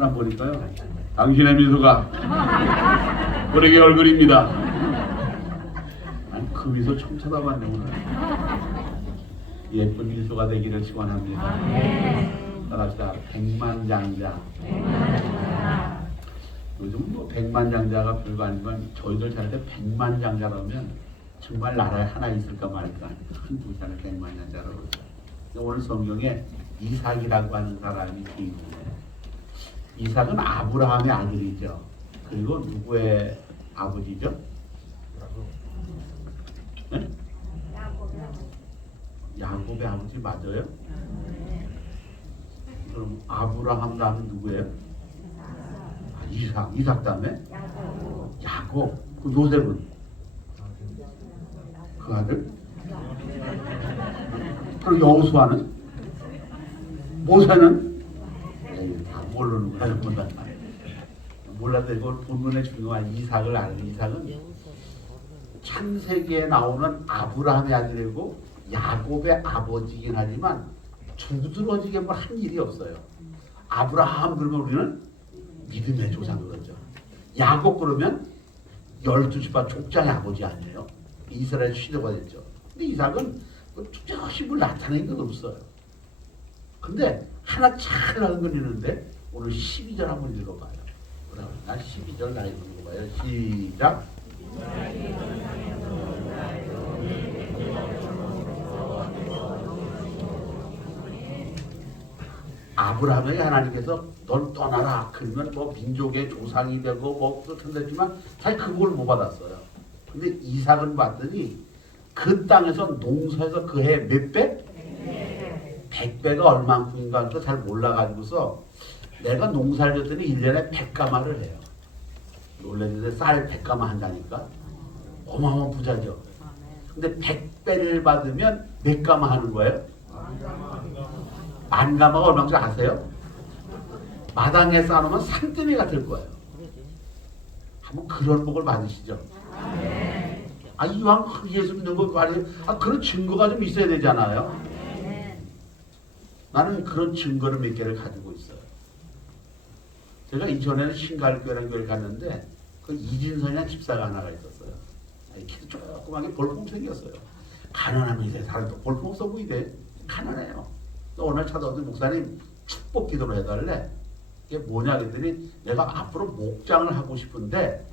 쳐다보니까요. 당신의 미소가 그러게 얼굴입니다. 아니 그 미소 처음 쳐다봤네 오늘. 예쁜 미소가 되기를 축원합니다. 따라합시다. 백만장자. 요즘 뭐 백만장자가 별거 아니지만 저희들 잘때 백만장자라면 정말 나라에 하나 있을까 말까 큰 부자를 백만장자라고 그러죠. 오늘 성경에 이삭이라고 하는 사람이 기인이에요. 이삭은 아브라함의 아들이죠. 그리고 누구의 아버지죠? 네? 야곱의 아버지 맞아요? 그럼 아브라함 다음에 누구예요? 이삭 다음에? 야곱. 그 요셉은? 그 아들? 그럼 여호수아는? 모세는? 다 모르는구나. 몰라도 이걸 본문에 중요한 이삭을 아는 이삭은 창세기에 나오는 아브라함의 아들이고 야곱의 아버지긴 하지만 두드러지게 뭐 한 일이 없어요. 아브라함 그러면 우리는 믿음의 조상 그러죠. 야곱 그러면 12지파 족장의 아버지 아니에요. 이스라엘 시대가 됐죠. 근데 이삭은 특별히 뭘 나타낸 건 없어요. 근데 하나 잘 나는 건 있는데 오늘 12절 한번 읽어봐요. 그러면 난 12절 나 읽어봐요. 시작. 아브라함에게 하나님께서 널 떠나라 그러면 뭐 민족의 조상이 되고 뭐 그렇던데지만 사실 그걸 못 받았어요. 근데 이삭은 봤더니 그 땅에서 농사에서 그 해 몇 배? 100배가 얼만큼인가 하는 거 잘 몰라가지고서 내가 농사를 졌더니 1년에 100가마를 해요. 놀래는데 쌀 100가마 한다니까 어마어마한 부자죠. 근데 100배를 받으면 몇 가마 하는 거예요? 만 가마가 얼마인지 아세요? 마당에 쌓아놓으면 산더미가 될 거예요. 한번 그런 복을 받으시죠. 이왕 예수 믿는 거 말이에요. 그런 증거가 좀 있어야 되잖아요. 나는 그런 증거를 몇 개를 가지고 있어요. 제가 이전에는 신갈교회라는 교회를 갔는데 그 이진선이라는 집사가 하나가 있었어요. 키도 조그맣게 볼품 생겼어요. 가난합니다. 사람도 볼품 없어 보이대. 가난해요. 오늘 찾아오더니 목사님 축복 기도를 해달래. 이게 뭐냐 그랬더니 내가 앞으로 목장을 하고 싶은데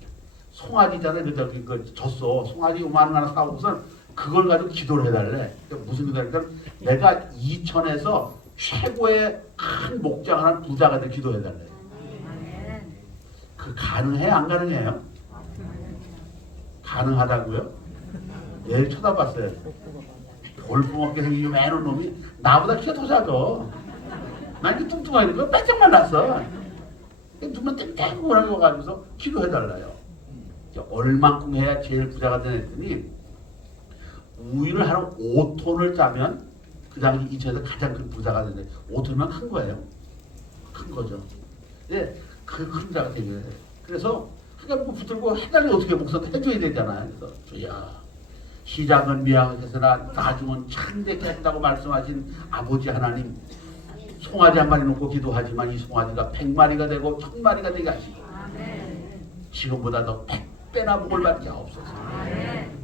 송아지잖아요. 그 졌어. 송아지 5만 원 하나 사오고선 그걸 가지고 기도를 해달래. 무슨 기도니까 내가 이천에서 최고의 큰 목장 하나 부자가 돼 기도해달래. 그 가능해 안 가능해요? 가능하다고요? 얘를 쳐다봤어요. 볼품없게 생긴 매는 놈이 나보다 키가 더 작아. 난 이렇게 뚱뚱하니까 빼짝 말랐어. 눈만 땡땡하게 와가지고서 기도해달라요. 얼만큼 해야 제일 부자가 되나 했더니 우유를 하루 5톤을 짜면 그 당시 이천에서 가장 큰 부자가 되는데 5톤이면 큰 거예요. 큰 거죠. 예, 그 큰 부자가 되게 돼요. 그래서 그냥 뭐 붙들고 해달라고 어떻게 목사도 해줘야 되잖아요. 그래서 주야 시작은 미약하겠으나 나중은 참되게 한다고 말씀하신 아버지 하나님 송아지 한 마리 놓고 기도하지만 이 송아지가 100마리가 되고 1000마리가 되게 하시고 지금보다 더 100배나 복을 받게 하옵소서.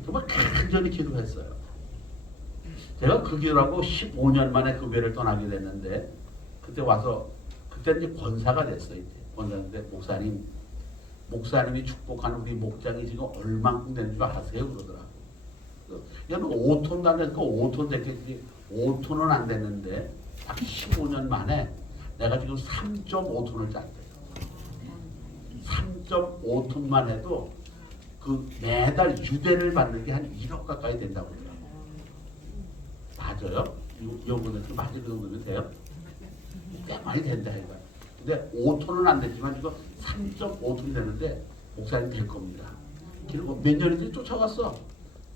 정말 간절히 기도했어요. 제가 그 기도하고 15년 만에 그 교회를 떠나게 됐는데 그때 와서 그때 이제 권사가 됐어요. 권사인데 목사님이 축복하는 우리 목장이 지금 얼만큼 되는 줄 아세요? 그러더라고요. 얘는 5톤 달랬고 5톤 됐겠지. 5톤은 안 됐는데 딱 15년 만에 내가 지금 3.5톤을 짰대요. 3.5톤만 해도 그 매달 유대를 받는 게 한 1억 가까이 된다고 그러더라고요. 맞아요? 요거는 좀 맞을 그 정도면 돼요? 꽤 많이 된다 이거. 근데 5톤은 안 됐지만 지금 3.5톤 되는데 목사님 될 겁니다. 그리고 몇 년인지 쫓아갔어.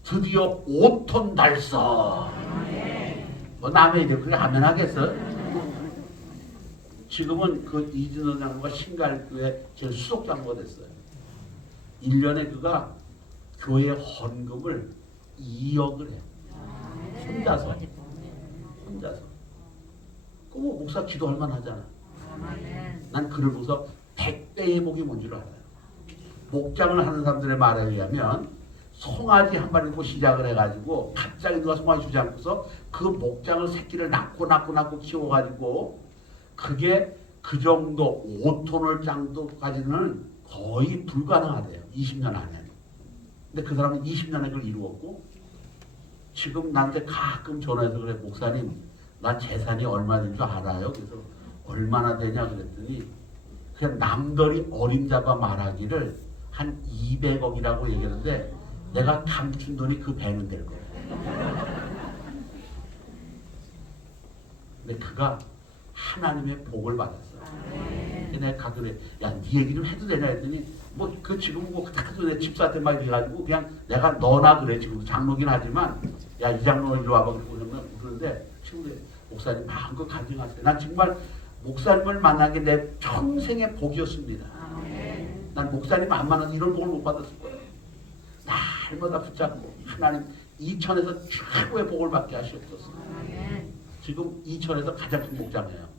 드디어 5톤 달성. 뭐 남의 이제 그게 하면 하겠어? 지금은 그 이진원 장로가 신갈교회 제일 수석 장로가 됐어요. 1년에 그가 교회 헌금을 2억을 해요. 혼자서. 그럼 뭐 목사 기도할 만하잖아. 난 그걸 보고서 100배의 복이 뭔 줄 알아요. 목장을 하는 사람들의 말에 의하면 송아지 한 마리 놓고 시작을 해가지고 갑자기 누가 송아지 주지 않고서 그 목장을 새끼를 낳고 키워가지고 그게 그 정도 5톤을 정도까지는 거의 불가능하대요. 20년 안에. 근데 그 사람은 20년에 그걸 이루었고 지금 나한테 가끔 전화해서 그래, 목사님 나 재산이 얼마 된 줄 알아요? 그래서 얼마나 되냐 그랬더니 그냥 남들이 어림잡아 말하기를 한 200억이라고 얘기하는데 내가 감춘 돈이 그 배는 될 거예요. 근데 그가 하나님의 복을 받았어요. 내가 가끔에 야네 얘기 좀 해도 되냐 했더니 뭐 그 지금 뭐 다도 내 집사한테 막 얘기해가지고 그냥 내가 너나 그래, 지금 장로긴 하지만 야 이 장로 이리 와봐 그러는데 친구들 목사님 마음껏 간증하세요. 난 정말 목사님을 만난 게 내 평생의 복이었습니다. 난 목사님 안 만나서 이런 복을 못 받았을 거예요. 날마다 붙잡고 하나님 이천에서 최고의 복을 받게 하시옵소서. 지금 이천에서 가장 큰 목장이에요.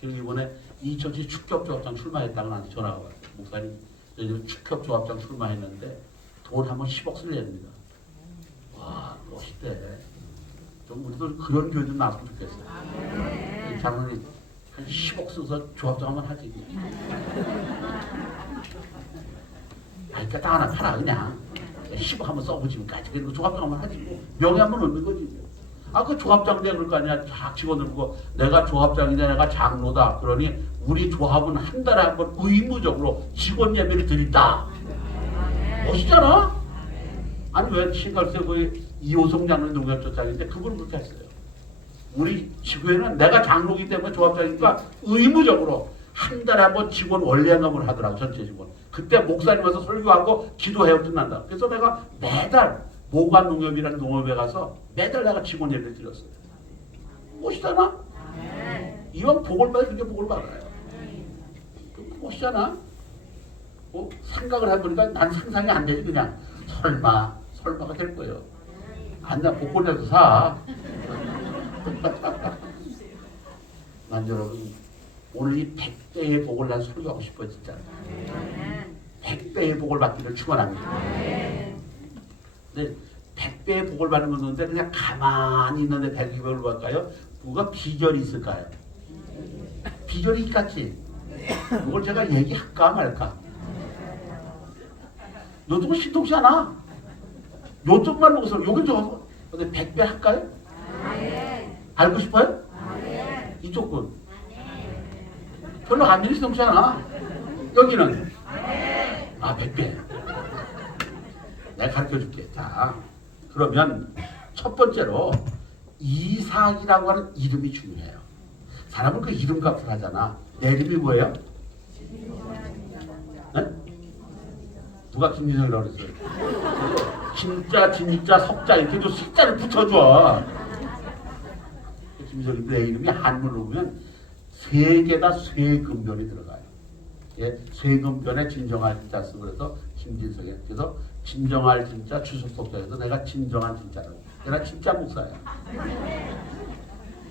그리고 이번에 이천시 축협조합장 출마했다고 나한테 전화가 왔어요. 목사님 요즘 축협조합장 출마했는데 돈 한번 10억 쓸래야 됩니다. 와 멋있대. 좀 우리도 그런 교회 좀 나왔으면 좋겠어요. 장로님 한 10억 써서 조합장 한번 하지. 그러니까 땅 하나 팔아 그냥 10억 한번 써보지. 그리고 조합장 한번 하지. 뭐. 명예 한번 얻는 거지. 그 조합장 돼 그럴 거 아니야. 쫙 직원들 보고 내가 조합장이냐 내가 장로다. 그러니 우리 조합은 한 달에 한 번 의무적으로 직원 예배를 드린다. 멋있잖아. 아니 왜 신갈세 그 이호성 장로님 농협조장인데 그분은 그렇게 했어요. 우리 지구에는 내가 장로기 때문에 조합장이니까 의무적으로 한 달에 한 번 직원 원래연금을 하더라고. 전체 직원. 그때 목사님 와서 설교하고 기도해요 끝난다. 그래서 내가 매달 모관 농협이라는 농협에 가서 매달 내가 직원 예배를 드렸어요. 멋있잖아? 이왕 복을 받아야 그렇게 복을 받아요. 멋있잖아? 생각을 해보니까 난 상상이 안 되지. 그냥 설마가 될 거예요. 아니야 복권이라도 사. 난 여러분 오늘 이 100배의 복을 난 설교하고 싶어요. 진짜 100배의 복을 받기를 축원합니다. 근데 100배의 복을 받는 건데 그냥 가만히 있는데 100배를 받을까요? 뭐가 비결이 있을까요? 비결이 있겠지. 이걸 제가 얘기할까 말까? 요쪽은 신통치 않아. 요쪽만 먹어서 여기 좀 근데 100배 할까요? 알고 싶어요? 이쪽 분 별로 안전이 신통치 않아. 여기는 100배. 내가 가르쳐줄게. 자, 그러면 첫 번째로 이삭이라고 하는 이름이 중요해요. 사람은 그 이름 값을 하잖아. 내 이름이 뭐예요? 네? 누가 김진성이라고 그랬어요? 김자, 진자, 석자 이렇게 또 숫자를 붙여줘. 김진성이 내 이름이 한문으로 보면 세 개다 쇠금변이 들어가요. 예, 쇠금변에 진정할 진자 쓰고 그래서 김진성이에요. 그래서 진정할 진짜 주석석자에서 내가 진정한 진짜라고. 내가 진짜 목사야.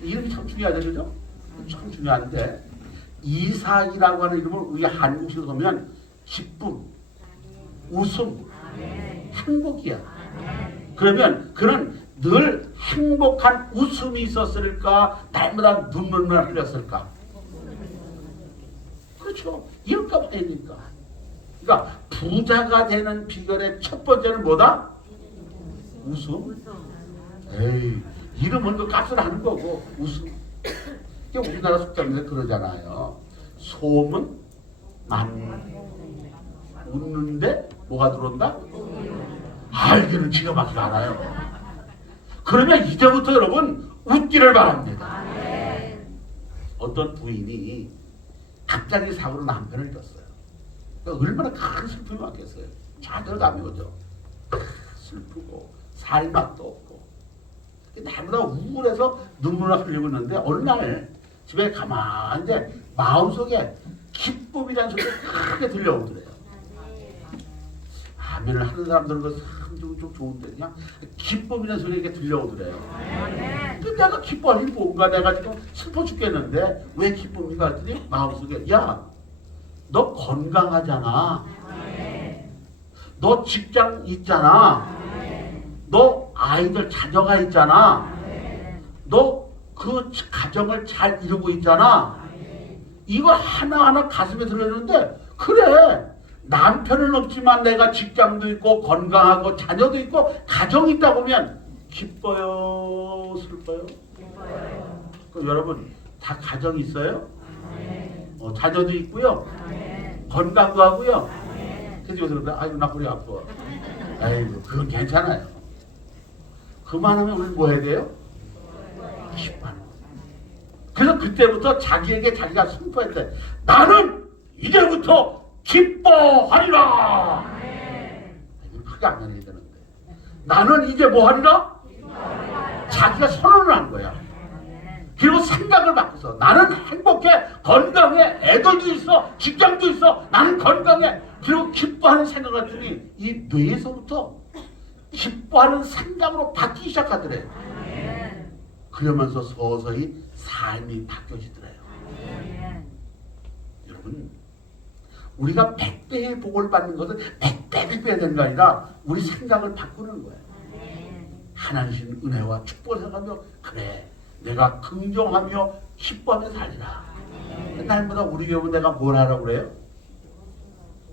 이름이 참 중요하죠, 그죠? 참 중요한데 이삭이라고 하는 이름을 우리 한국식으로 보면 기쁨, 웃음, 행복이야. 그러면 그는 늘 행복한 웃음이 있었을까? 날마다 눈물만 흘렸을까? 그렇죠. 이럴까 봐야 되니까. 그러니까 부자가 되는 비결의 첫 번째는 뭐다? 웃음. 에이, 이름은 그 값을 하는 거고 웃음. 이게 우리나라 속담에 그러잖아요. 소문 웃는데 뭐가 들어온다? 알기는 기가 막히게 알아요. 그러면 이제부터 여러분 웃기를 바랍니다. 어떤 부인이 갑자기 사고로 남편을 잃었어요. 얼마나 큰 슬픔이 왔겠어요. 좌절감이 오죠. 슬프고 살 맛도 없고 날마다 우울해서 눈물을 흘리고 있는데 어느 날 집에 가만히 이제 마음속에 기쁨이라는 소리가 크게 들려오더래요. 아멘을 하는 사람들은 좀 좋은데 그냥 기쁨이라는 소리가 이렇게 들려오더래요. 근데 내가 기뻐하니 뭔가 내가 지금 슬퍼 죽겠는데 왜 기쁨인가 했더니 마음속에 야, 너 건강하잖아. 너 직장 있잖아. 너 아이들 자녀가 있잖아. 너 그 가정을 잘 이루고 있잖아. 이걸 하나하나 가슴에 들어있는데 그래. 남편은 없지만 내가 직장도 있고 건강하고 자녀도 있고 가정이 있다 보면 기뻐요? 슬퍼요? 기뻐요. 그럼 여러분 다 가정이 있어요? 자녀도 있고요. 건강도 하고요. 그래서 요새 그래. 아이고 나 허리 아파. 아이고 그건 괜찮아요. 그만하면 우리 뭐 해야 돼요? 기뻐하는 거예요. 그래서 그때부터 자기에게 자기가 선포했대. 나는 이제부터 기뻐하리라. 이걸 크게 안 해야 되는데. 나는 이제 뭐 하리라? 자기가 선언을 한 거야. 그리고 생각을 바꿔서 나는 행복해, 건강해, 애들도 있어, 직장도 있어, 나는 건강해. 그리고 기뻐하는 생각을 했더니 이 뇌에서부터 기뻐하는 생각으로 바뀌기 시작하더래. 그러면서 서서히 삶이 바뀌어지더래요. 여러분, 우리가 100배의 복을 받는 것은 100배 되는 게 아니라 우리 생각을 바꾸는 거예요. 하나님 은혜와 축복을 생각하며 그래, 내가 긍정하며 기뻐하며 살리라. 날마다 우리 교회 내가 뭘 하라고 그래요?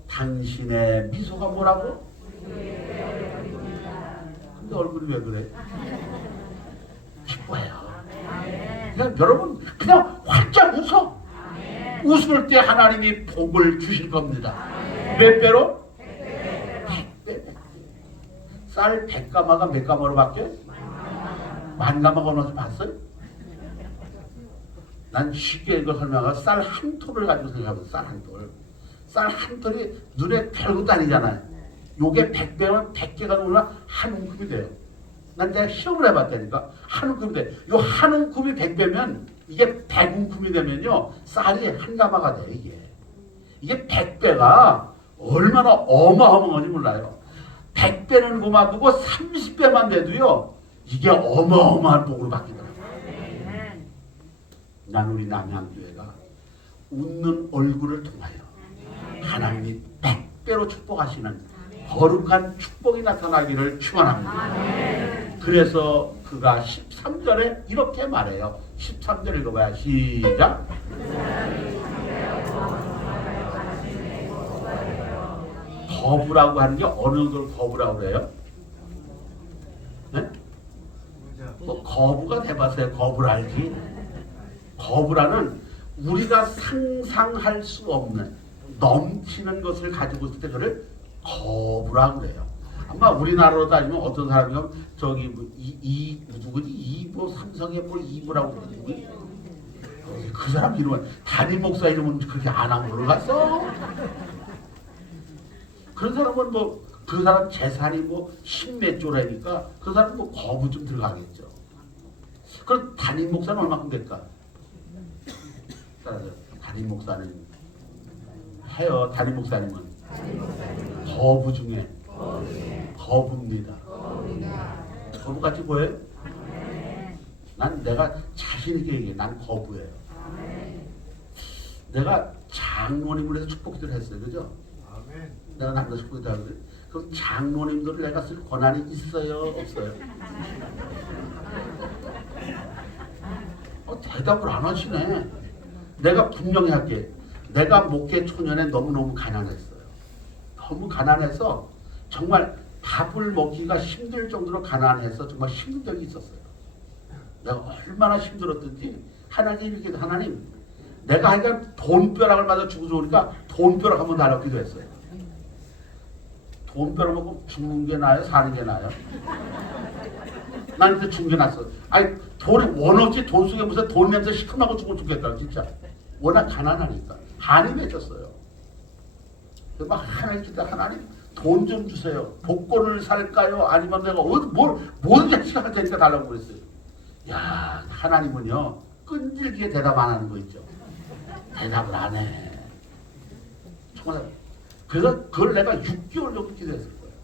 당신의 미소가 뭐라고? 근데 얼굴이 왜 그래? 기뻐해요. 그냥 여러분 그냥 활짝 웃어. 웃을 때 하나님이 복을 주실 겁니다. 몇 배로? 100배. 쌀 100가마가 몇 가마로 바뀌어요? 10,000가마가 어느새 봤어요? 난 쉽게 이거 설명하고 쌀 한 톨을 가지고 생각해보세요. 쌀 한 톨. 쌀 한 톨이 눈에 별것도 아니잖아요. 요게 100배면 100개가 넘으면 한 움큼이 돼요. 난 제가 시험을 해봤다니까. 한 움큼이 돼. 요 한 움큼이 100배면 이게 100움큼이 되면요. 쌀이 한 가마가 돼, 이게. 이게 100배가 얼마나 어마어마한지 몰라요. 100배는 그만두고 30배만 돼도요. 이게 어마어마한 복으로 바뀌더라고요. 난 우리 남양교회가 웃는 얼굴을 통하여 하나님이 100배로 축복하시는 거룩한 축복이 나타나기를 축원합니다. 그래서 그가 13절에 이렇게 말해요. 13절 읽어봐요. 시작. 거부라고 하는 게 어느 걸 거부라고 그래요? 네? 뭐 거부가 돼봤어요. 거부를 알지? 거부라는 우리가 상상할 수 없는 넘치는 것을 가지고 있을 때 그를 거부라고 그래요. 아마 우리나라로 따지면 어떤 사람이면 저기 누구지? 삼성의 뭘 이부라고 그러지? 그 사람 이름은 담임 목사 이름은 그렇게 안 하고 올라갔어? 그런 사람은 뭐 그 사람 재산이 뭐 십몇 조라니까 그 사람은 뭐 거부 좀 들어가겠죠. 그럼 담임 목사는 얼마큼 될까? 담임 목사는 해요. 담임 목사님은 거부 중에 거부입니다. 거부같이 보여요? 난 내가 자신 있게 얘기해. 난 거부예요. 내가 장로님을 해서 축복기도를 했어요. 그죠? 내가 남자 축복기도 하거든. 그럼 장로님들을 내가 쓸 권한이 있어요? 없어요? 대답을 안 하시네. 내가 분명히 할게. 내가 목회 초년에 너무너무 가난했어요. 너무 가난해서 정말 밥을 먹기가 힘들 정도로 가난해서 정말 힘든 적이 있었어요. 내가 얼마나 힘들었든지 하나님 이렇게 하나님 내가 하여간 돈벼락을 맞아 죽어 좋으니까 돈벼락 한번 달라고 기도했어요. 돈벼락 먹고 죽는 게 나아요? 사는 게 나아요? 난 그때 죽는 게 낫어. 아니 돈이 원 없이 돈 속에 무슨 돈 냄새 시큼하고 죽겠다 진짜. 워낙 가난하니까 한이 맺혔어요. 막 하나님 기도 하나님 돈 좀 주세요. 복권을 살까요? 아니면 내가 모든 자식을 할 테니까 달라고 그랬어요. 야 하나님은요 끈질기게 대답 안 하는 거 있죠. 대답을 안 해. 정말 그래서 그걸 내가 6개월 정도 기도했을 거예요.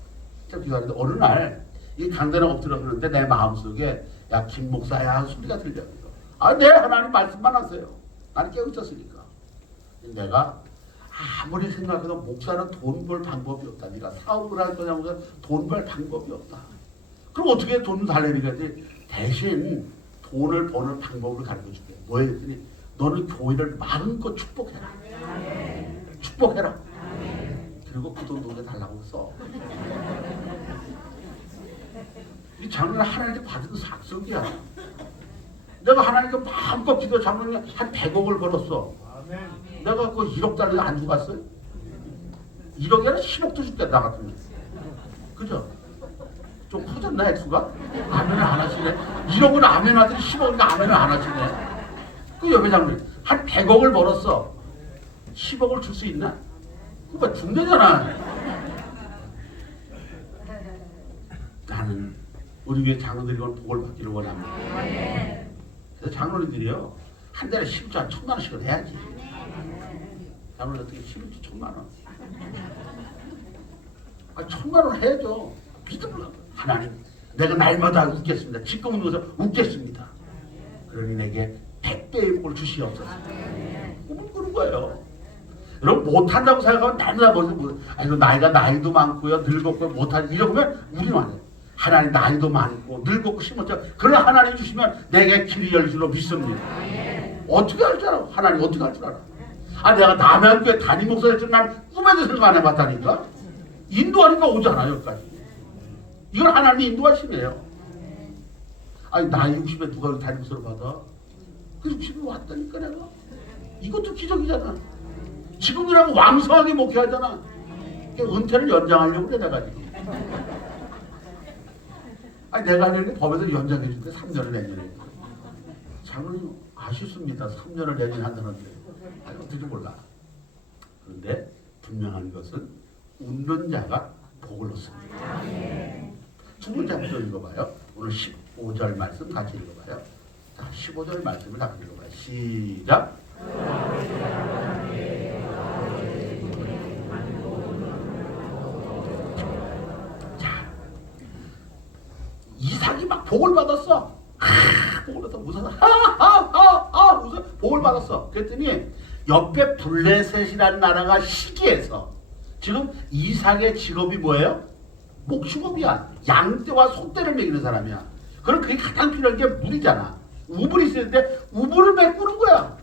진짜 기도하는데 어느 날 이 강단에 엎드려 그러는데 내 마음속에 야 김 목사야 소리가 들려요. 네 하나님 말씀만 하세요. 나는 깨어 있었으니까. 내가 아무리 생각해도 목사는 돈 벌 방법이 없다. 네가 사업을 할 거냐고 돈 벌 방법이 없다. 그럼 어떻게 돈을 달래니까 대신 돈을 버는 방법을 가르쳐 줄게. 뭐해 했더니 너는 교회를 마음껏 축복해라. 축복해라. 그리고 그 돈 너네 달라고 써. 이 장로는 하나님께 받은 삭석이야. 내가 하나님께 마음껏 기도 장로님 한 100억을 벌었어. 내가 그 1억짜리 안 주갔어요? 1억이 아니라 10억도 줄게 나 같으면. 그죠? 좀 커졌나 액수가? 아멘을 안 하시네. 1억은 아멘 하더니 10억이니까 아멘을 안 하시네. 그 옆에 장로님 한 100억을 벌었어. 10억을 줄 수 있나? 그거 중대잖아. 나는 우리 교회 장로들이 복을 받기를 원합니다. 그래서 장로님들이요 한 달에 10조 한 1,000만 원씩은 해야지. 장로님 어떻게 11조 1,000만 원? 1,000만 원 해야죠. 믿음으로 하나님 내가 날마다 웃겠습니다. 지금은 웃어 웃겠습니다. 그러니 내게 100배의 복을 주시옵소서. 꿈을 꾸는 거예요. 여러분 못한다고 생각하면 날마다 뭐 아니 나이가 나이도 많고요 늙었고 못하는 이러면 우리는 안 해요. 하나님 나이도 많고 늙었고 심었죠. 그러나 하나님 주시면 내게 길이 열 줄로 믿습니다. 어떻게 할 줄 알아? 하나님 어떻게 할 줄 알아? 내가 남양교회 담임 목사 될 줄 난 꿈에도 생각 안 해봤다니까. 인도하니까 오잖아 여기까지. 이건 하나님 인도하시네요. 나이 60에 누가 담임 목사를 받아? 그 60에 왔다니까 내가. 이것도 기적이잖아. 지금이라고 왕성하게 목회하잖아. 은퇴를 연장하려고 그래 내가 지금. 내가 하려는 게 법에서 연장해 줄 때 3년을 내년에. 장로님 아쉽습니다. 3년을 내년 한다는데. 어떻게 몰라. 그런데 분명한 것은 웃는 자가 복을 얻습니다. 두 번째 한번 읽어봐요. 오늘 15절 말씀 같이 읽어봐요. 자, 15절 말씀을 같이 읽어봐요. 시작. 이삭이 막 복을 받았어. 복을 받았어. 웃어서 웃어 복을 받았어. 그랬더니 옆에 블레셋이라는 나라가 시기해서 지금 이삭의 직업이 뭐예요? 목축업이야. 양떼와 소떼를 먹이는 사람이야. 그럼 그게 가장 필요한 게 물이잖아. 우물이 있을 때 우물을 메꾸는 거야.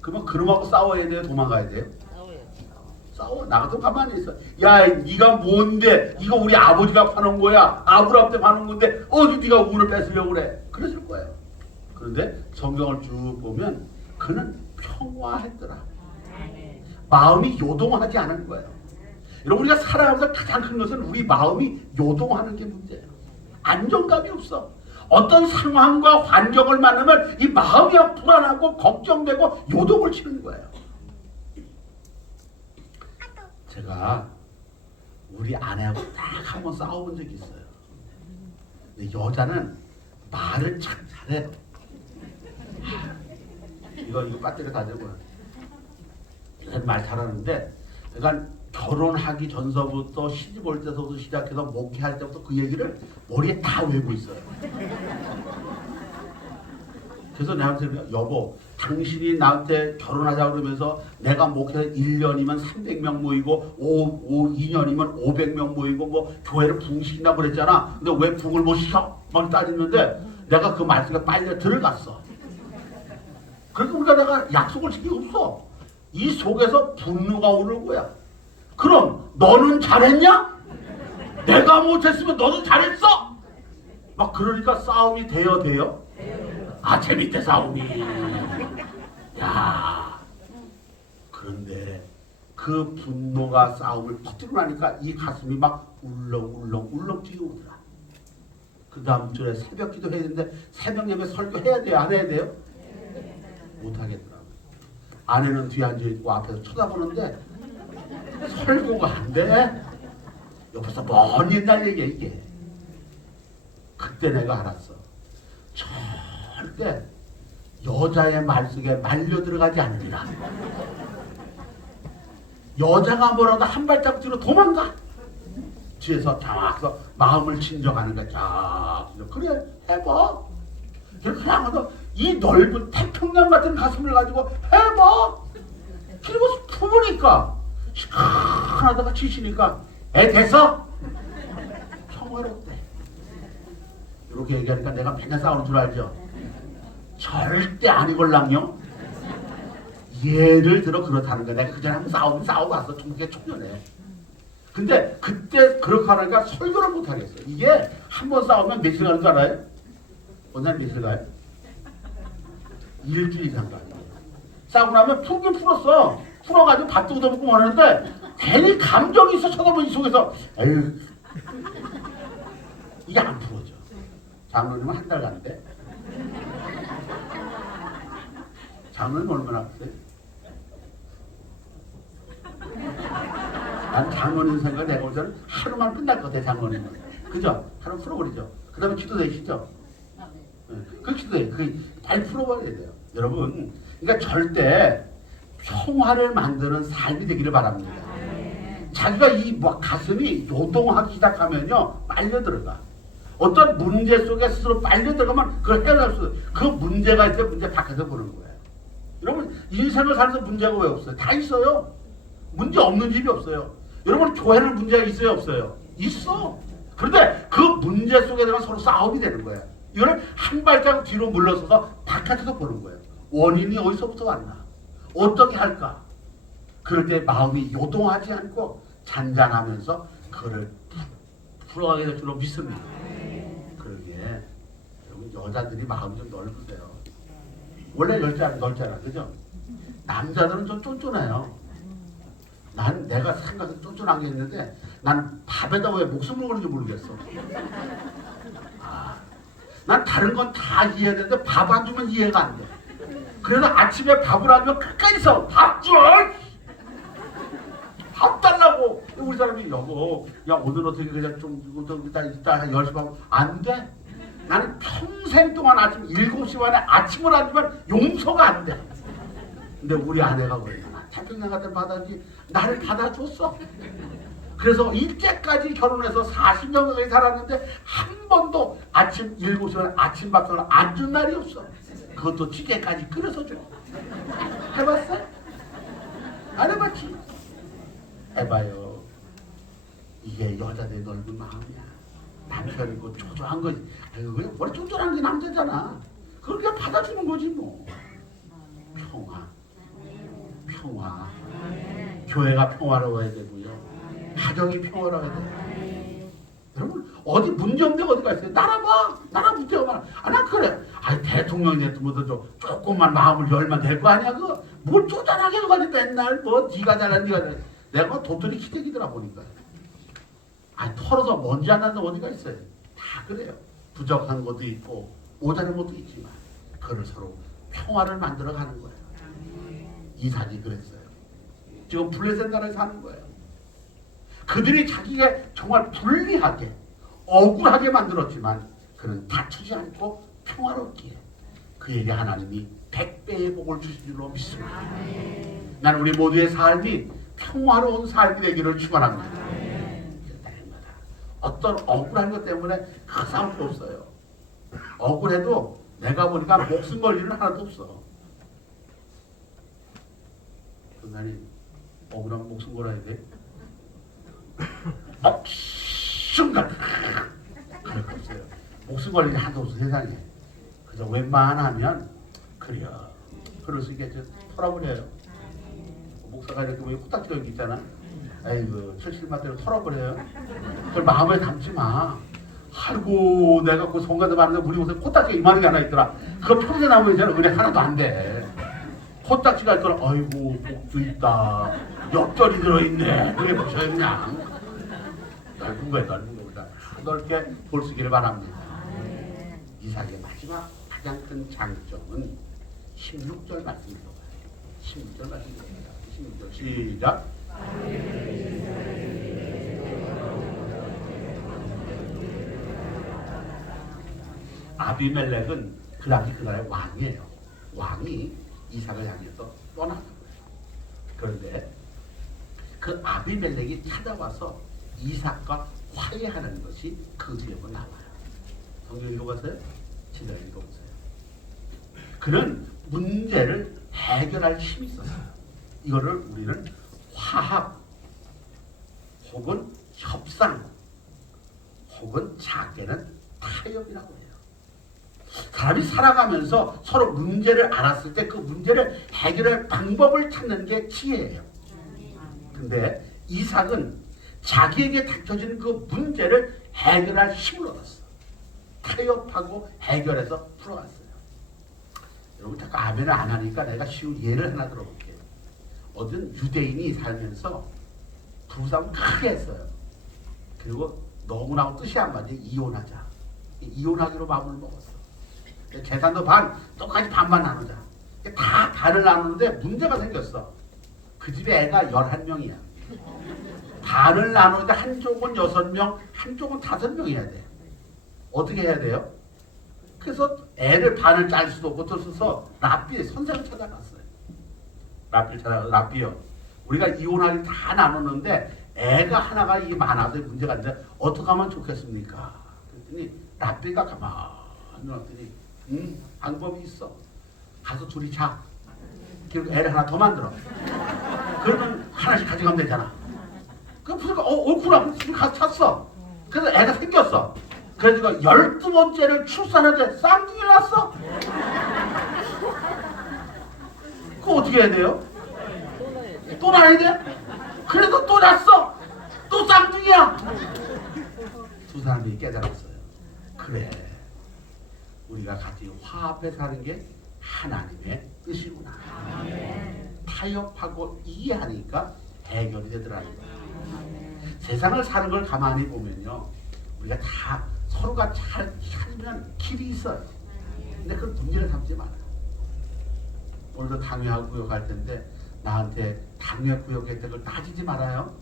그러면 그놈하고 싸워야 돼요? 도망가야 돼요? 싸워. 나 같으면 가만히 있어. 야, 네가 뭔데? 이거 우리 아버지가 파는 거야. 아브라함 때 파는 건데 어디 네가 우물을 뺏으려고 그래? 그랬을 거예요. 그런데 성경을 쭉 보면 그는 평화했더라. 마음이 요동하지 않은 거예요. 여러분 우리가 살아가면서 가장 큰 것은 우리 마음이 요동하는 게 문제예요. 안정감이 없어. 어떤 상황과 환경을 만나면 이 마음이 불안하고 걱정되고 요동을 치는 거예요. 제가 우리 아내하고 딱 한번 싸워본 적이 있어요. 근데 여자는 말을 참 잘해요. 이거 배터리 다 되고. 말 잘하는데, 그러니까 결혼하기 전서부터 시집 올 때서부터 시작해서 목회할 때부터 그 얘기를 머리에 다 외우고 있어요. 그래서 내한테 여보, 당신이 나한테 결혼하자 그러면서 내가 목회 1년이면 300명 모이고 2년이면 500명 모이고 뭐 교회를 붕시킨다고 그랬잖아. 근데 왜 붕을 못 시켜? 막 따지는데 내가 그 말씀에 빨려 들어갔어. 그러니까 우리가 내가 약속을 지킬 게 없어. 이 속에서 분노가 오는 거야. 그럼 너는 잘했냐? 내가 못했으면 너는 잘했어? 막 그러니까 싸움이 돼요? 재밌대 싸움이. 야, 그런데 그 분노가 싸움을 퍼뜨리고 나니까 이 가슴이 막 울렁울렁 뛰어오더라. 그 다음 주에 새벽 기도 해야 되는데 새벽 예배 설교 해야 돼요? 안 해야 돼요? 못하겠더라고. 아내는 뒤에 앉아있고 앞에서 쳐다보는데 설교가 안 돼. 옆에서 먼 옛날 얘기야 이게. 그때 내가 알았어. 절대 여자의 말 속에 말려 들어가지 않으리라. 여자가 뭐라도 한 발짝 뒤로 도망가. 뒤에서 쫙서 마음을 진정하는 거야. 쫙. 그래, 해봐. 그냥 하면서 이 넓은 태평양 같은 가슴을 가지고 해봐. 그리고 품으니까 시원하다가 지시니까 애 됐어? 평화롭대. 이렇게 얘기하니까 내가 맨날 싸우는 줄 알죠? 절대 아니걸랑요. 예를 들어 그렇다는 거야. 내가 그전에 한번 싸워봤어. 그게 초년에. 근데 그때 그렇게 하니까 설교를 못하겠어. 이게 한 번 싸우면 며칠 가는 줄 알아요? 오늘 며칠 가요? 일주일 이상 가요. 싸우고 나면 풀긴 풀었어. 풀어가지고 밥도 얻어먹고 하는데 괜히 감정이 있어. 쳐다보니 속에서 에휴, 이게 안 풀어져. 장로님은 한 달 갔는데 장로님 얼마나 갔어요? 난 장로님 생각 내가 볼 때는 하루만 끝날 것 같아. 장로님은 그죠? 하루 풀어버리죠. 그 다음에 기도되시죠? 그 기도해. 잘 풀어버려야 돼요. 여러분, 그러니까 절대 평화를 만드는 삶이 되기를 바랍니다. 자기가 이 가슴이 요동하기 시작하면요 빨려 들어가. 어떤 문제 속에 스스로 빨려 들어가면 그걸 해결할 수 없어요. 그 문제가 있을 때 문제 밖에서 보는 거예요. 여러분, 인생을 살면서 문제가 왜 없어요? 다 있어요. 문제 없는 집이 없어요. 여러분, 교회는 문제가 있어요, 없어요? 있어. 그런데 그 문제 속에 들어가 서로 싸움이 되는 거예요. 이거를 한 발자국 뒤로 물러서서 바깥에서 보는 거예요. 원인이 어디서부터 왔나? 어떻게 할까? 그럴 때 마음이 요동하지 않고 잔잔하면서 그를 풀어가게 될 줄로 믿습니다. 그러기에 여러분, 여자들이 마음이 좀 넓으세요. 원래 넓잖아, 그죠? 남자들은 좀 쫀쫀해요. 내가 생각해서 쫀쫀한 게 있는데 난 밥에다 왜 목숨을 거는지 모르겠어. 난 다른 건 다 이해되는데 밥 안 주면 이해가 안 돼. 그래서 아침에 밥을 안 주면 끝까지 써. 밥 줘! 밥 달라고. 우리 사람이 여보, 야 오늘 어떻게 그냥 좀 이따 10시 반 안 돼? 나는 평생 동안 아침 7시 반에 아침을 안 주면 용서가 안 돼. 근데 우리 아내가 그러잖아. 태평양 같은 바다지 나를 받아줬어. 그래서 이때까지 결혼해서 40년 가까이 살았는데 한 번도 아침 7시 반에 아침밥을 안 준 날이 없어. 그것도 찌개까지 끓여서 줘. 해봤어? 안 해봤지? 해봐요. 이게 여자들의 넓은 마음이야. 남편이고 초조한 거지. 아유, 원래 초조한 게 남자잖아. 그걸 그냥 받아주는 거지 뭐. 평화. 교회가 평화로워야 되고요. 가정이 평화로워야 돼요. 여러분, 어디 문제 없는 데가 어디가 있어요? 나라 문제가 많아. 난 그래. 대통령이 됐든 뭐든 조금만 마음을 열면 될 거 아니야. 뭘 쪼잔하게 해가지고 맨날 네가 잘해, 네가 잘해. 내가 도토리 키대기더라 보니까. 털어서 먼지 안 나는 어디가 있어요. 다 그래요. 부족한 것도 있고 모자란 것도 있지만 그걸 서로 평화를 만들어 가는 거예요. 이삭이 그랬어요. 지금 블레셋 나라에 사는 거예요. 그들이 자기가 정말 불리하게 억울하게 만들었지만 그는 다투지 않고 평화롭기에 그에게 하나님이 100배의 복을 주신 줄로 믿습니다. 나는 우리 모두의 삶이 평화로운 삶이 되기를 축원합니다. 어떤 억울한 것 때문에 그 싸울 게 없어요. 억울해도 내가 보니까 목숨 걸 일은 하나도 없어. 그날이 억울하면 목숨 걸어야 돼. 순간 그럴 거 없어요. 목숨 걸 일이 하나도 없어 세상에. 그저 웬만하면 그래요. 그럴 수 있겠죠. 털어버려요. 목사가 이렇게 보면 코딱지가 여기 있잖아. 아이고 70만대로 털어버려요. 그걸 마음에 담지 마. 아이고 내가 그 성가대 봤는데 우리 무슨 코딱지가 이만하게 하나 있더라. 그거 평생 남으면 이제는 은혜 하나도 안 돼. 코딱지가 있더라. 아이고 복도 있다. 옆절이 들어있네. 그게 보셔요 그냥. 넓은 거보다 넓게 볼 수 있기를 바랍니다. 이삭의 마지막 가장 큰 장점은 16절 말씀입니다. 16절 말씀입니다. 16절 시작. 아비멜렉은 그 당시 그 나라의 왕이에요. 왕이 이삭을 향해서 떠난 거예요. 그런데 그 아비멜렉이 찾아와서 이삭과 화해하는 것이 그 뒤에서 나와요. 성경 읽어보세요. 제가 읽어보세요. 그는 문제를 해결할 힘이 있었어요. 이거를 우리는 화합 혹은 협상 혹은 작게는 타협이라고 해요. 사람이 살아가면서 서로 문제를 알았을 때 그 문제를 해결할 방법을 찾는 게 지혜예요. 근데 이삭은 자기에게 닥쳐진 그 문제를 해결할 힘을 얻었어. 타협하고 해결해서 풀어갔어요. 여러분 자꾸 아멘을 안 하니까 내가 쉬운 예를 하나 들어볼게요. 어떤 유대인이 살면서 부부싸움 크게 했어요. 그리고 너무나도 뜻이 안 맞아. 이혼하자. 이혼하기로 마음을 먹었어. 재산도 반, 똑같이 반반 나누자. 다 반을 나누는데 문제가 생겼어. 그 집에 애가 11명이야. 반을 나누는데 한쪽은 6명, 한쪽은 5명이어야 돼. 어떻게 해야 돼요? 그래서 애를 반을 짤 수도 없고 어쩌서 랍비 선생을 찾아갔어요. 랍비를 찾아가서 랍비요. 우리가 이혼하기 다 나누는데 애가 하나가 이게 많아서 문제가 있는데 어떻게 하면 좋겠습니까? 그랬더니 랍비가 가만히 놨더니 방법이 있어. 가서 둘이 자. 그리고 애를 하나 더 만들어. 그러면 하나씩 가져가면 되잖아. 그러니까 옳구나. 둘이 가서 찼어. 그래서 애가 생겼어. 그래서 12번째를 출산했는데 쌍둥이를 낳았어. 그거 어떻게 해야 돼요? 또 낳아야 돼? 그래도 또 낳았어. 또 쌍둥이야. 두 사람이 깨달았어요. 그래. 우리가 같이 화합해 사는 게 하나님의 뜻이구나. 타협하고 이해하니까 해결이 되더라는 거야. 세상을 사는 걸 가만히 보면요. 우리가 다 서로가 잘 살면 길이 있어요. 근데 그 문제를 삼지 말아요. 오늘도 당회하고 구역할 텐데 나한테 당회 구역 혜택을 따지지 말아요.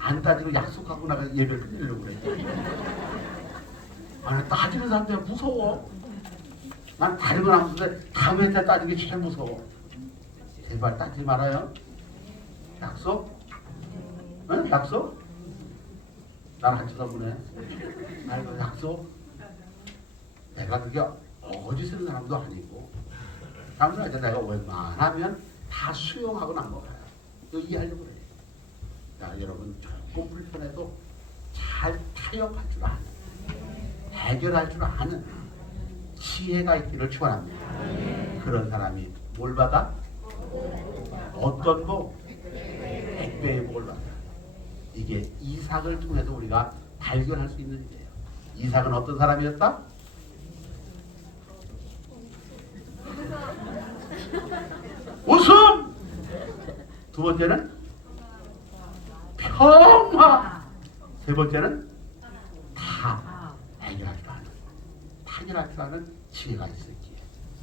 안 따지고 약속하고 나가 예배를 끝내려고 그래. 아니 따지는 사람들 무서워. 난 다른 건 안 무서운데 당회 때 따지는 게 제일 무서워. 제발 따지지 말아요. 약속? 응? 약속? 날 안 쳐다보네. 아이고 약속? 내가 그게 어거지 쓰는 사람도 아니고 사람들 이제 내가 웬만하면 다 수용하고 넘어가요. 이거 이해하려고 그래. 자, 여러분 조금 불편해도 잘 타협할 줄 아는, 해결할 줄 아는 지혜가 있기를 축원합니다. 그런 사람이 뭘 받아? 어떤 복? 100배의 복을 받아. 이게 이삭을 통해서 우리가 발견할 수 있는 일이에요. 이삭은 어떤 사람이었다? 웃음! 두 번째는 평화. 세 번째는 다 해결할 줄 아는, 타결할 줄 아는 지혜가 있었기에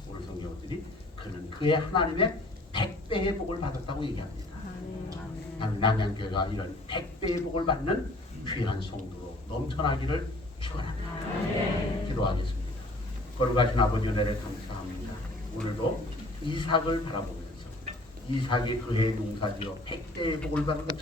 오늘 성경들이 그는 그의 하나님의 100배의 복을 받았다고 얘기합니다. 남양교회가 이런 100배의 복을 받는 귀한 성도로 넘쳐나기를 축원합니다. 기도하겠습니다. 거룩하신 아버지 은혜를 감사합니다. 오늘도 이삭을 바라보면서 이삭이 그의 농사지어 100배의 복을 받는 것